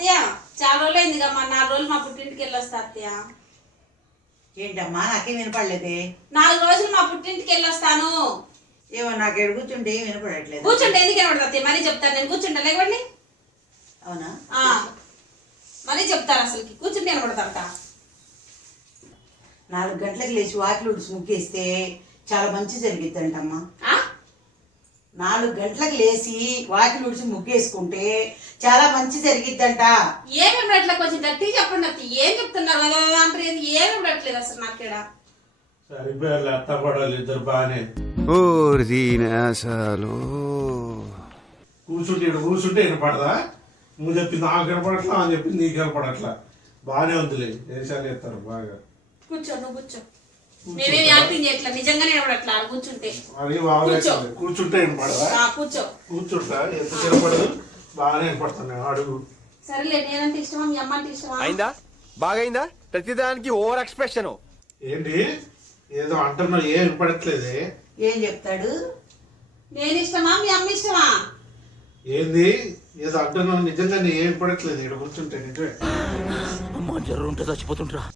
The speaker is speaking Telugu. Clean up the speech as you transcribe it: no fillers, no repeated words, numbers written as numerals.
అత్తయ్య చాలా రోజులైందిగా మా 4 రోజులు మా పుట్టింటికి వెళ్ళొస్తా అత్తయ్య. ఏంటమ్మా నాకేం వినపడలేదే. 4 రోజులు మా పుట్టింటికి వెళ్ళొస్తాను. ఏమో నాకు ఎక్కడ కూర్చుంటే ఏం వినపడట్లేదు. కూర్చుంటే ఎందుకు వినపడదు అత్తయ్య? మరీ చెప్తాను నేను. కూర్చుంటా లేవండి. అవునా? మరీ చెప్తారు అసలుకి. కూర్చుంటే వినపడతారట. 4 గంటలకు లేచి వాకిలు ఉడిచి ముగ్గేస్తే చాలా మంచి జరిగిద్దంటమ్మా. 4 గంటలకు లేచి వాకిలు ఉడిచి ముగ్గేసుకుంటే చాలా మంచి జరిగిద్దంట. ఏమి ఇవ్వట్లేదు, కొంచెం గట్టిగా చెప్పండి అత్తయ్య. ఏం చెప్తున్నారు అంటారు? ఏమి ఇవ్వట్లేదు అసలు నాకేడ. సరిపోయారు అత్త పడాలి ఇద్దరు బాగానే. కూర్చుంటే వినపడదా? నువ్వు చెప్పింది నాకు వినపడట్లా, అని చెప్పింది నీకు వినపడట్లా. బాగానే ఉందిలే, దేశాలు ఎత్తారు బాగా. కూర్చో, నువ్వు కూర్చో. మేమేం యాక్టింగ్ చేయట్లా, నిజంగానే వినపడట్లా. కూర్చుంటే కూర్చుంటే వినపడదా? కూర్చో. కూర్చుంటా ఎంత వినపడదు, బాగానే వినపడుతున్నాయి. అడుగు. సరేలే, నేనంటే ఇష్టమా, మీ అమ్మ అంటే ఇష్టమా? అయిందా? బాగైందా? ప్రతిదానికి ఓవర్ ఎక్స్ప్రెషన్. ఏంటి ఏదో అంటున్నావు, ఏం వినపడట్లేదే. ఏం చెప్తాడు? నేను ఇష్టమా, మీ అమ్మ ఇష్టమా? ఏంది ఏదో అంటున్నావు, నిజంగా ఏం వినపడట్లేదు. ఇక్కడ కూర్చుంటే నిజమే. అమ్మ జర్రు ఉంటే చచ్చిపోతుంటరా.